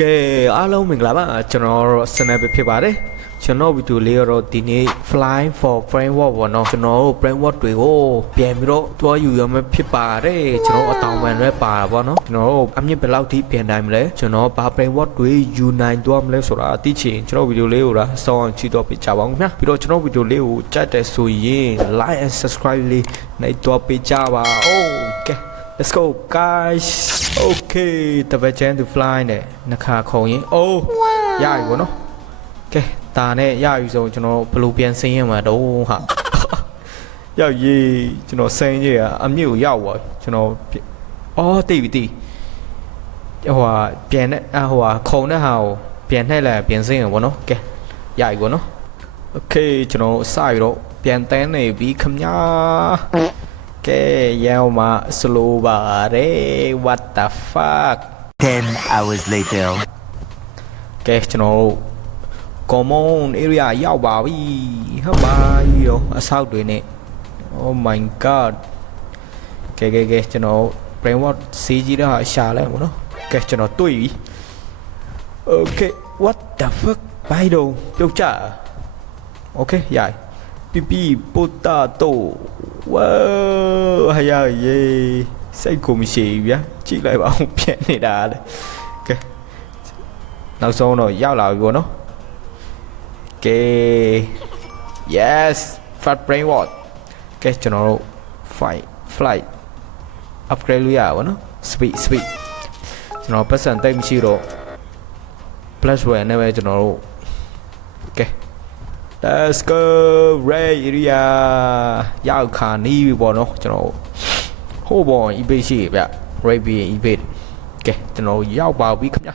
ကဲအားလုံးမင်္ဂလာပါကျွန်တော်စနေပဲဖြစ်ပါတယ်ကျွန်တော်ဗီဒီယိုလေးတော့ဒီနေ့ Flying for Framework ပေါ့နော်ကျွန်တော်တို့ Framework တွေကိုပြန်ပြီးတော့တွားယူရမယ်ဖြစ်ပါတယ်ကျွန်တော်အတောင်ပံတွေပါတာပေါ့နော်ကျွန်တော်တို့အမြင့်ဘယ်လောက်ထိပြန်နိုင်မလဲကျွန်တော်ဘာ Framework တွေယူနိုင်သွားမလဲဆိုတာအသိချင်ကျွန်တော်ဗီဒီယိုလေးကိုစောင့်ကြည့်တော့ပြကြပါဦးခင်ဗျာပြီးတော့ကျွန်တော်ဗီဒီယိုလေးကိုကြိုက်တယ်ဆိုရင် Like and Subscribe လေးနိုင်တော့ပြကြပါဦးကဲLet's go guys Okay တပည့်ချမ်းသူ fly နဲ့နှခါခုံရင်အိုးရပြီပေါ့နော်ကဲဒါနဲ့ရပြီဆိုကျွန်တော်ဘယ်လိုပြန်ဆင်းရမှာတော့ဟာရောက်ရေးကျွန်တော်ဆင်းကြီးအမြင့်ကိုရောက်သွားကျွန်တော်အော်တိပြီတိဟိုဟာပြန်နဲ့ဟိုဟာခုံတဲ့ဟာကိုပြန်နှိုက်လိုက်ပြန်ဆင်းရပေါ့နော်ကဲရပြီပေါ့နော် Okay ကျွန်တော်စပြီတော့ပြန်တန်းနေပြီခမညာကဲရောက်မှာ slow ပါတယ် what the fuck 10 hours later ကဲကျွန်တော် common area ရောက်ပါပြီဟုတ်ပါရောအဆောက်တွေနဲ့ oh my god ကဲကျွန်တော် framework စီးကြည့်တော့ရှာလဲပေါ့နော်ကဲကျွန်တော်တွေ့ပြီ okay what the fuck ဘိုင်တော့ပြုတ်ကြ okay ရိုက်pipi potato ဝါဟာရရေးစိတ်ကိုမရှိဘူးဗျာကြည့်လိုက်ပါဦးပြန်နေတာလေကဲနောက်ဆုံးတော့ရောက်လာပြီပေါ့နော်ကဲ yes fat brain what ကဲကျွန်တော်တို့ flight upgrade လုပ်ရပါဘောနော် speed ကျွန်တော်ပတ်စံတိတ်မရှိတော့ plus ဝယ်နေပဲကျွန်တော်တို့ကဲLet's go Ray area ရောက်ခါနီးပြီပေါ့နော်ကျွန်တော်ဟိုးပေါ် eBay ရှိဗျ Ray eBay ကဲကျွန်တော်ရောက်ပါပြီခင်ဗျာ